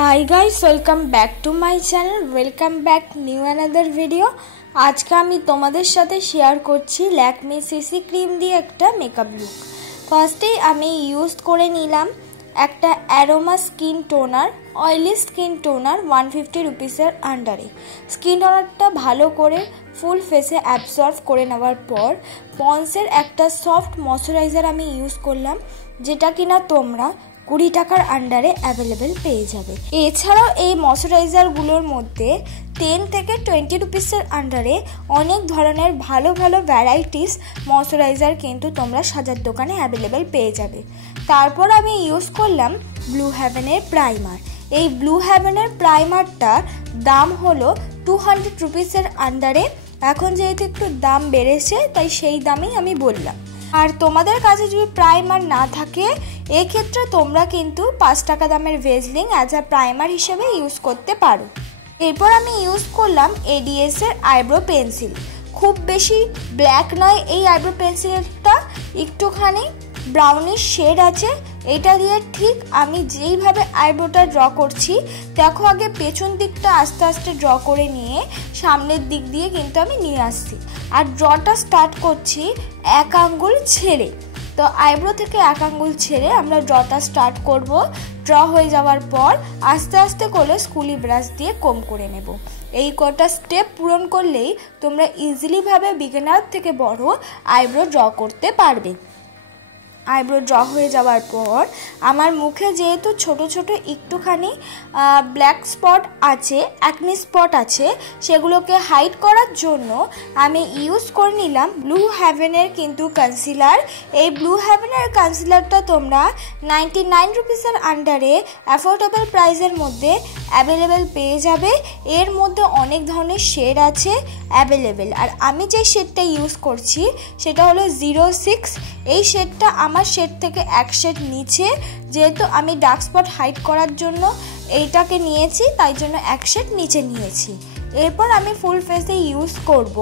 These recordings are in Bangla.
High guys welcome back to my channel welcome back new another video. আজকে আমি তোমাদের সাথে শেয়ার করছি ল্যাকমে সিসি ক্রিম দিয়ে একটা মেকআপ লুক। ফার্স্টেই আমি ইউজ করে নিলাম একটা aroma skin toner, oily skin toner 150 রুপিসের আন্ডারে। স্কিন টোনারটা ভালো করে ফুল ফেসে অ্যাবজর্ব করে নেওয়ার পর পন্সের একটা সফট ময়শ্চারাইজার আমি ইউজ করলাম, যেটা কিনা তোমরা 20 টাকার আন্ডারে অ্যাভেলেবেল পেয়ে যাবে। এছাড়াও এই ময়শ্চারাইজারগুলোর মধ্যে 10 থেকে 20 রুপিসের আন্ডারে অনেক ধরনের ভালো ভালো ভ্যারাইটিস ময়শ্চারাইজার কিন্তু তোমরা সাজার দোকানে অ্যাভেলেবেল পেয়ে যাবে। তারপর আমি ইউজ করলাম ব্লু হেভেনের প্রাইমার। এই ব্লু হেভেনের প্রাইমারটার দাম হলো 200 রুপিসের আন্ডারে। এখন যেহেতু একটু দাম বেড়েছে তাই সেই দামেই আমি বললাম। আর তোমাদের কাছে যদি প্রাইমার না থাকে এক্ষেত্রে তোমরা কিন্তু 5 টাকা দামের ভেজলিং অ্যাজ আ প্রাইমার হিসেবে ইউজ করতে পারো। এরপর আমি ইউজ করলাম এডিএস এর আইব্রো পেন্সিল। খুব বেশি ব্ল্যাক নয় এই আইব্রো পেন্সিলটা, একটুখানি ব্রাউনিশ শেড আছে। এটা দিয়ে ঠিক আমি যেইভাবে আইব্রোটা ড্র করছি, দেখো আগে পেছন দিকটা আস্তে আস্তে ড্র করে নিয়ে সামনের দিক দিয়ে কিন্তু আমি নিয়ে আসছি। আর ড্রটা স্টার্ট করছি 1 আঙ্গুল ছেড়ে। তো আইব্রো থেকে 1 আঙ্গুল ছেড়ে আমরা ড্রটা স্টার্ট করব। ড্র হয়ে যাওয়ার পর আস্তে আস্তে করে স্কুলি ব্রাশ দিয়ে কম করে নেব। এই কটা স্টেপ পূরণ করলেই তোমরা ইজিলিভাবে বিগিনার থেকে বড় আইব্রো ড্র করতে পারবে। আইব্রো ড্র হয়ে যাওয়ার পর আমার মুখে যেহেতু ছোট ছোট একটুখানি ব্ল্যাক স্পট আছে, অ্যাকনি স্পট আছে, সেগুলোকে হাইড করার জন্য আমি ইউজ করে নিলাম ব্লু হেভেনের কিন্তু কনসিলার। এই ব্লু হেভেনের কনসিলারটা তোমরা 99 রুপিসের আন্ডারে অ্যাফোর্ডেবল প্রাইসের মধ্যে অ্যাভেলেবেল পেয়ে যাবে। এর মধ্যে অনেক ধরনের শেড আছে অ্যাভেলেবেল। আর আমি যে শেডটা ইউজ করছি সেটা হলো 06। এই শেডটা আমার শেড থেকে 1 শেড নিচে, যেহেতু আমি ডার্ক স্পট হাইড করার জন্য এইটাকে নিয়েছি তাই জন্য 1 শেড নিচে নিয়েছি। এরপর আমি ফুল ফেসে ইউজ করব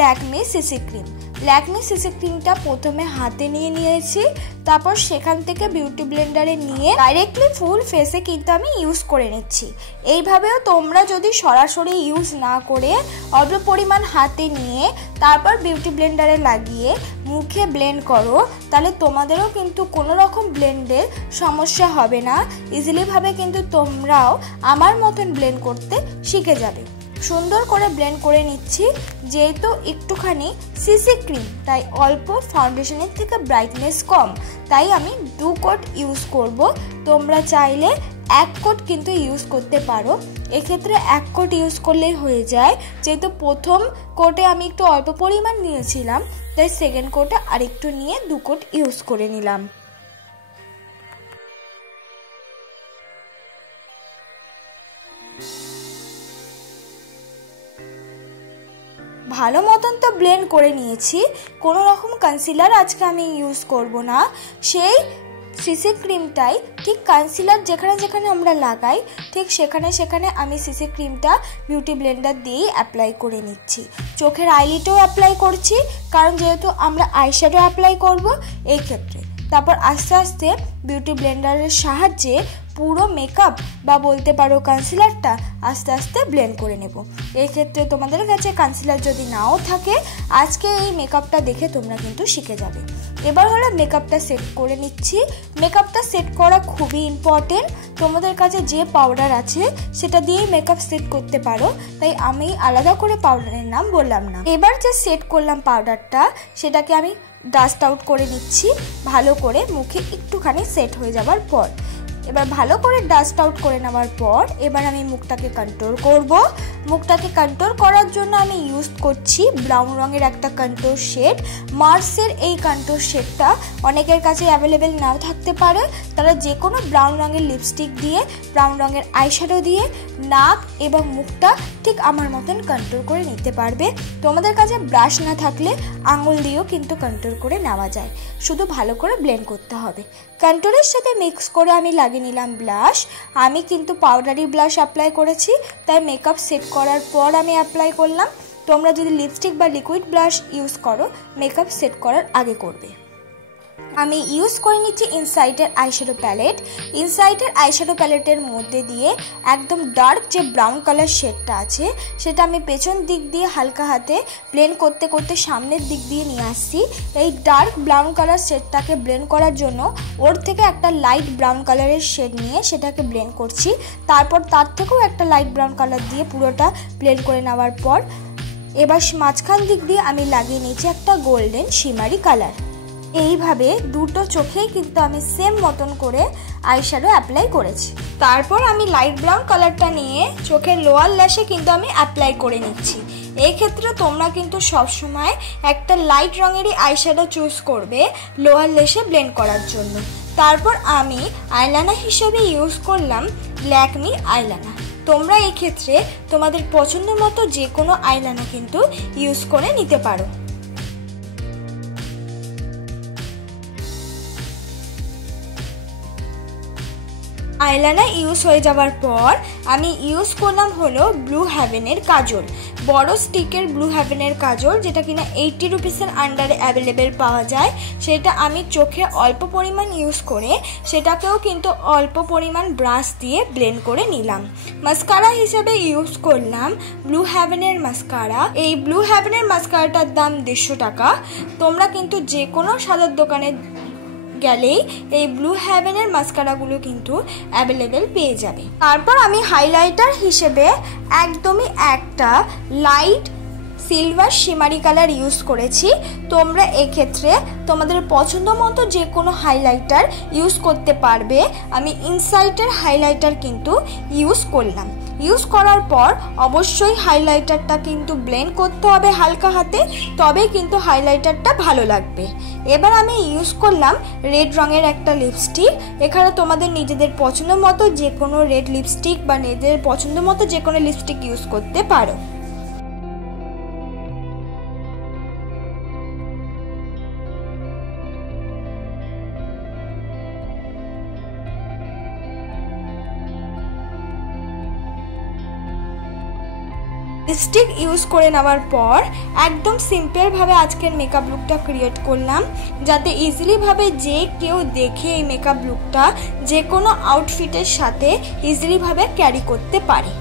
Lakme CC cream. Lakme CC ক্রিমটা প্রথমে হাতে নিয়ে নিয়েছি, তারপর সেখান থেকে বিউটি ব্লেন্ডারে নিয়ে ডাইরেক্টলি ফুল ফেসে কিন্তু আমি ইউজ করে নিচ্ছি। এইভাবেও তোমরা যদি সরাসরি ইউজ না করে অল্প পরিমাণ হাতে নিয়ে তারপর বিউটি ব্লেন্ডারে লাগিয়ে মুখে ব্লেন্ড করো, তাহলে তোমাদেরও কিন্তু কোনো রকম ব্লেন্ডের সমস্যা হবে না। ইজিলিভাবে কিন্তু তোমরাও আমার মতন ব্লেন্ড করতে শিখে যাবে। সুন্দর করে ব্লেন্ড করে নিচ্ছি। যেহেতু একটুখানি সিসি ক্রিম তাই অল্প ফাউন্ডেশনের থেকে ব্রাইটনেস কম, তাই আমি 2 কোট ইউজ করব। তোমরা চাইলে 1 কোট কিন্তু ইউজ করতে পারো। এক্ষেত্রে 1 কোট ইউজ করলেই হয়ে যায়। যেহেতু প্রথম কোটে আমি একটু অল্প পরিমাণ নিয়েছিলাম তাই সেকেন্ড কোটে আরেকটু নিয়ে 2 কোট ইউজ করে নিলাম। ভালো মতন তো ব্লেন্ড করে নিয়েছি। কোনো রকম কনসিলার আজকে আমি ইউজ করব না। সেই সিসি ক্রিমটাই ঠিক কনসিলার যেখানে যেখানে আমরা লাগাই ঠিক সেখানে সেখানে আমি সিসি ক্রিমটা বিউটি ব্লেন্ডার দিয়েই অ্যাপ্লাই করে নিচ্ছি। চোখের আইলিটেও অ্যাপ্লাই করছি, কারণ যেহেতু আমরা আইশ্যাডো অ্যাপ্লাই করব এই ক্ষেত্রে। তারপর আস্তে আস্তে বিউটি ব্লেন্ডারের সাহায্যে পুরো মেকআপ বা বলতে পারো কনসিলারটা আস্তে আস্তে ব্লেন্ড করে নেব। এই ক্ষেত্রে তোমাদের কাছে কনসিলার যদি নাও থাকে আজকে এই মেকআপটা দেখে তোমরা কিন্তু শিখে যাবে। এবার হলো মেকআপটা সেট করে নিচ্ছি। মেকআপটা সেট করা খুবই ইম্পর্টেন্ট। তোমাদের কাছে যে পাউডার আছে সেটা দিয়েই মেকআপ সেট করতে পারো, তাই আমি আলাদা করে পাউডারের নাম বললাম না। এবার যে সেট করলাম পাউডারটা সেটাকে আমি ডাস্ট আউট করে নিচ্ছি ভালো করে মুখে একটুখানি সেট হয়ে যাওয়ার পর। এবার ভালো করে ডাস্ট আউট করে নেওয়ার পর এবার আমি মুখটাকে কন্ট্রোল করব। মুখটাকে কন্ট্রোল করার জন্য আমি ইউজ করছি ব্রাউন রঙের একটা কন্ট্রোল শেড। মার্সের এই কন্ট্রোল শেডটা অনেকের কাছে অ্যাভেলেবেল নাও থাকতে পারে। তারা যে কোনো ব্রাউন রঙের লিপস্টিক দিয়ে ব্রাউন রঙের আইশ্যাডো দিয়ে নাক এবং মুখটা ঠিক আমার মতন কন্ট্রোল করে নিতে পারবে। তোমাদের কাছে ব্রাশ না থাকলে আঙুল দিয়েও কিন্তু কন্ট্রোল করে নেওয়া যায়, শুধু ভালো করে ব্লেন্ড করতে হবে। কন্ট্রোলের সাথে মিক্স করে আমি লাগিয়ে নিলাম ব্লাশ। আমি কিন্তু পাউডারি ব্লাশ অ্যাপ্লাই করেছি, তাই মেকআপ সেট করার পর আমি অ্যাপ্লাই করলাম। তোমরা যদি লিপস্টিক বা লিকুইড ব্লাশ ইউজ করো মেকআপ সেট করার আগে করবে। আমি ইউজ করে নিচ্ছি ইনসাইটের আইশ্যাডো প্যালেট। ইনসাইটের আইশ্যাডো প্যালেটের মধ্যে দিয়ে একদম ডার্ক যে ব্রাউন কালার শেডটা আছে সেটা আমি পেছন দিক দিয়ে হালকা হাতে ব্লেন্ড করতে করতে সামনের দিক দিয়ে নিয়ে আসছি। এই ডার্ক ব্রাউন কালার শেডটাকে ব্লেন্ড করার জন্য ওর থেকে একটা লাইট ব্রাউন কালারের শেড নিয়ে সেটাকে ব্লেন্ড করছি। তারপর তার থেকেও একটা লাইট ব্রাউন কালার দিয়ে পুরোটা ব্লেন্ড করে নেওয়ার পর এবার মাঝখান দিক দিয়ে আমি লাগিয়ে নিয়েছি একটা গোল্ডেন শিমারি কালার। এইভাবে দুটো চোখেই কিন্তু আমি সেম মতন করে আইশ্যাডো অ্যাপ্লাই করেছি। তারপর আমি লাইট ব্রাউন কালারটা নিয়ে চোখের লোয়ার ল্যাশে কিন্তু আমি অ্যাপ্লাই করে নিচ্ছি। এই ক্ষেত্রে তোমরা কিন্তু সবসময় একটা লাইট রঙেরই আইশ্যাডো চুজ করবে লোয়ার ল্যাশে ব্লেন্ড করার জন্য। তারপর আমি আইলাইনার হিসেবে ইউজ করলাম ল্যাকমি আইলাইনার। তোমরা এই ক্ষেত্রে তোমাদের পছন্দ মতো যে কোনো আইলাইনার কিন্তু ইউজ করে নিতে পারো। আইলাইনার ইউজ হয়ে যাওয়ার পর আমি ইউজ করলাম হলো ব্লু হেভেনের কাজল, বড় স্টিকের ব্লু হেভেনের কাজল, যেটা কিনা 80 রুপিসের আন্ডারে অ্যাভেলেবেল পাওয়া যায়। সেটা আমি চোখে অল্প পরিমাণ ইউজ করে সেটাকেও কিন্তু অল্প পরিমাণ ব্রাশ দিয়ে ব্লেন্ড করে নিলাম। মাস্কারা হিসেবে ইউজ করলাম ব্লু হেভেনের মাস্কারা। এই ব্লু হেভেনের মাস্কারাটার দাম 150 টাকা। তোমরা কিন্তু যে কোনো সাদার দোকানে গেলেই এই ব্লু হেভেনের মাস্কারাগুলো কিন্তু অ্যাভেলেবেল পেয়ে যাবে। তারপর আমি হাইলাইটার হিসেবে একদমই একটা লাইট সিলভার শিমারি কালার ইউজ করেছি। তোমরা এক্ষেত্রে তোমাদের পছন্দ মতো যে কোনো হাইলাইটার ইউজ করতে পারবে। আমি ইনসাইটের হাইলাইটার কিন্তু ইউজ করলাম। ইউজ করার পর অবশ্যই হাইলাইটারটা কিন্তু ব্লেন্ড করতে হবে হালকা হাতে, তবেই কিন্তু হাইলাইটারটা ভালো লাগবে। এবার আমি ইউজ করলাম রেড রঙের একটা লিপস্টিক। এখানে তোমাদের নিজেদের পছন্দ মতো যে কোনো রেড লিপস্টিক বা নিজেদের পছন্দ মতো যে কোনো লিপস্টিক ইউজ করতে পারো। লিপস্টিক ইউজ করে নেওয়ার পর একদম সিম্পলভাবে আজকের মেকআপ লুকটা ক্রিয়েট করলাম, যাতে ইজিলিভাবে যে কেউ দেখে এই মেকআপ লুকটা যে কোনো আউটফিটের সাথে ইজিলিভাবে ক্যারি করতে পারে।